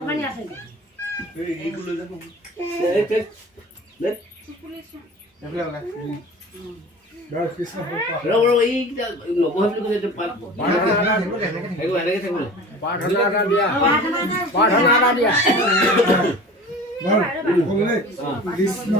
Mana আছে? এইগুলো দেখো কৃষ্ণ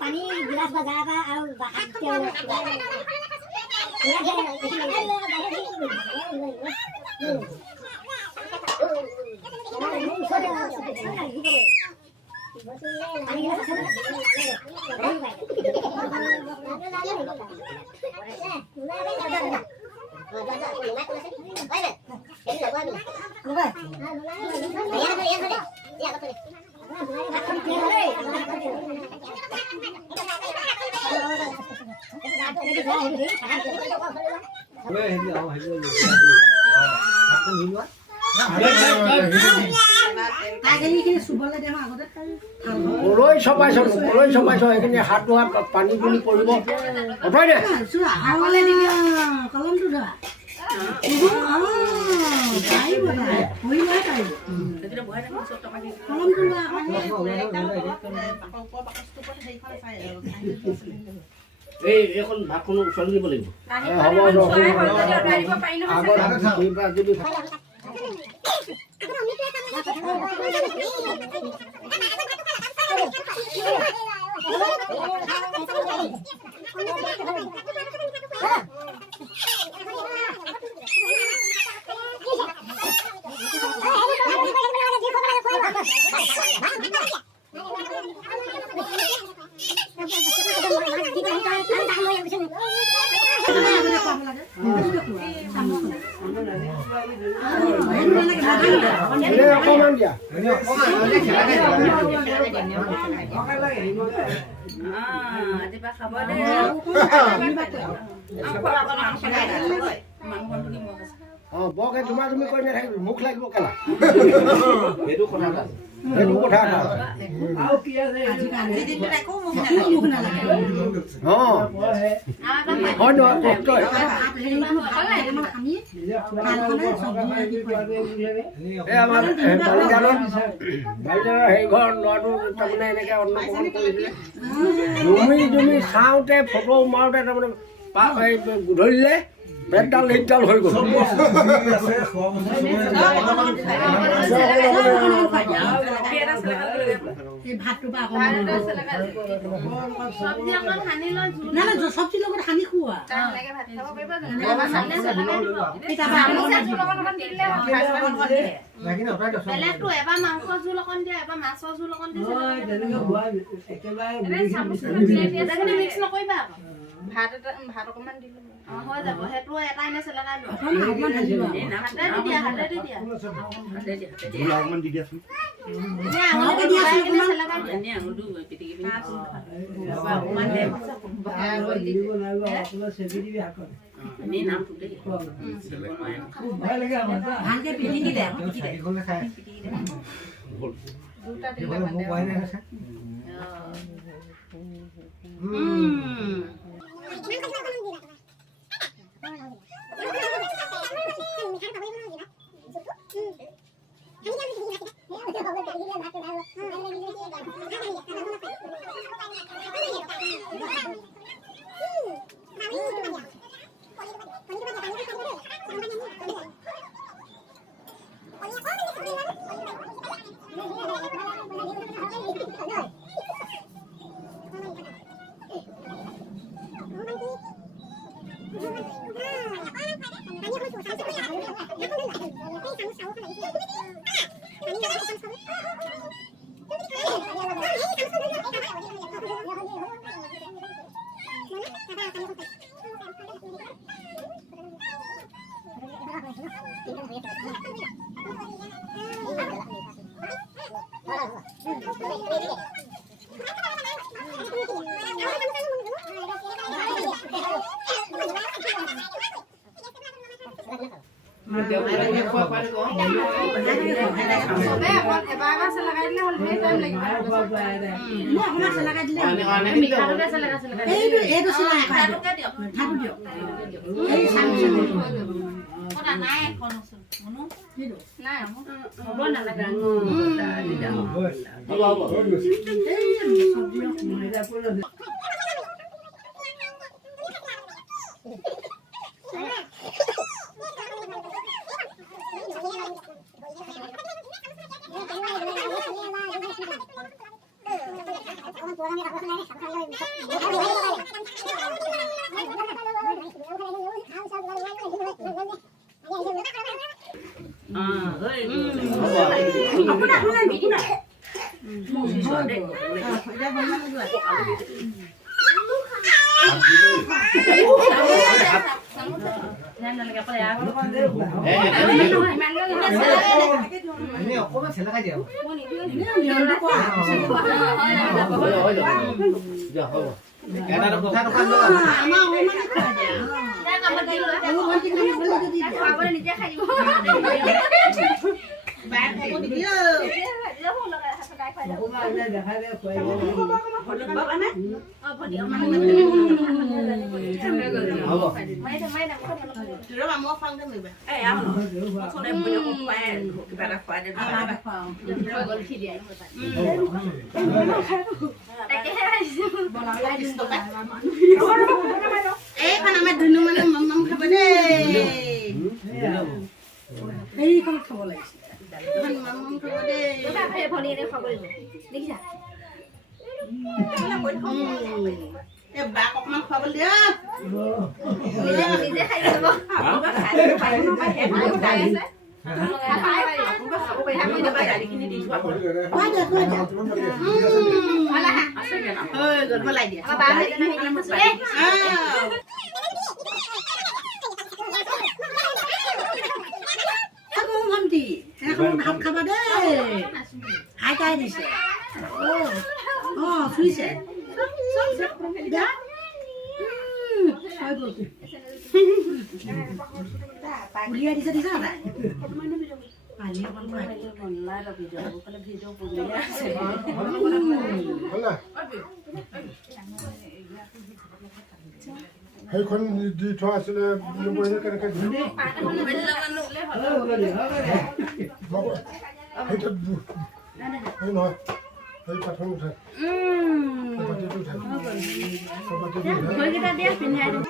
पानी गिलास बजाएगा और हाथ धोआ पानी पुनी पड़ब अतराई दे कलम এখন ভাতখনো উচলি দিব লাগিব বকে তোমাৰ তুমি কৈ নাথাকিব মুখ লাগিব কেলা সেইটো কথা সেইটো কথা আৰু কি আছে আজি দিনটো একো মুখ নালাগে হয় ন কষ্ট আমাৰ সেই ঘৰ ল'ৰাটো তাৰমানে এনেকৈ অন্নগ্ৰহণ কৰিছিলে জুমি চাওঁতে ফটো মাৰোঁতে তাৰমানে গধূলিলে পেটডাল হেৰিডাল হৈ গ'ল চব্জিৰ লগত সানি খোৱা বেলেগটো এবাৰ মাংসৰ জোল অকণ দিয়ে এবাৰ মাছৰ জোল অকণ দিয়ে মিক্স নকৰিবা ভাত অকণমান দিলো হৈ যাব সেইটো এটা এনে চেলেকাই লোৱা হাতে দি দিয়া অকমান দি দিয়াচোন นี่น้ำถูกได้ Angke pilih kita. Dikono kae. দুটা দিলে Dikono মানে mau wae na sa. সবে এখন এবাৰ লগাই দিলে হ'ল সেই টাইম লাগিব মিঠাটোকে চেলেকা Itu silakan. মিঠাটোকে দিয়ক Satu dia. কথা নাই এখন নাই হ'ব নালাগে হ'ব হ'ব নালাগে পৰে আৰু Ini aku selak aja. নিজে খাই দিব Bak ọকমান খুৱাব দিয়া নিজে খাই দিব গড়বলাই দিয়া ভন্টি এখন ভাত খাবা দেই আইতাই দিছে শুইছে উলিয়াই দিছে দিছে না পানী সেইখন দি থোৱা আছিলে কেনেকৈ দিম সেইটো সেই নহয় সেই পাথৰ উঠাই বাতিটো উঠাই ভৰিকেইটা দিয়া পিন্ধাই দিম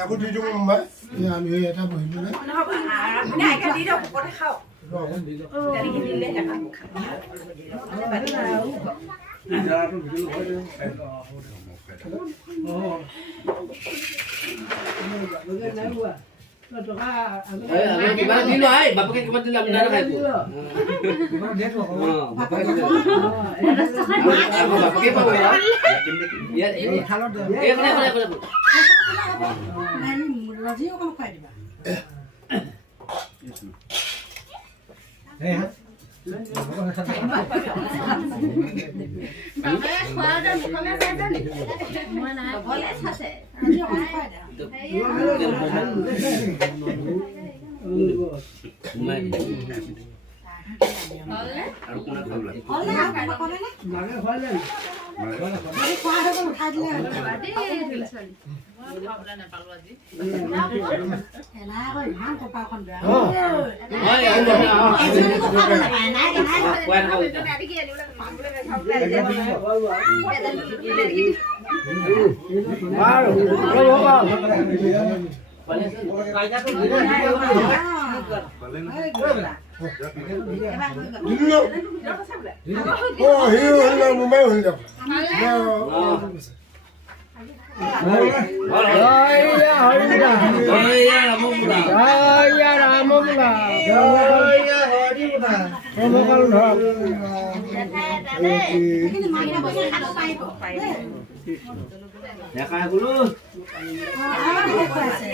আকৌ দি দিওঁ মই আমি এটা বহিলোঁ আমি কিবা দিলো আই বাপকে কিবা দিলে আমি নাখাই বাপকে পাব ইয়াত ৰাজিও অকণ খুৱাই দিবা বাবাই খোৱাতে মুখলে চাইছে নি মই নাই বলে চাইছে ৰাজি অকণ খুৱাই দিয়া আৰু কোনে খাব লাগে হ'লে আৰু কিবা ক'লেনে? যদি খোৱা হৈ গ'ল উঠাই দিলে হ'ল। এনাই আকৌ ইমান কপালখন বেয়া। এজনীকো খুৱাব নাপায়, এনাই দেখাই বোলো খুৱাইছে।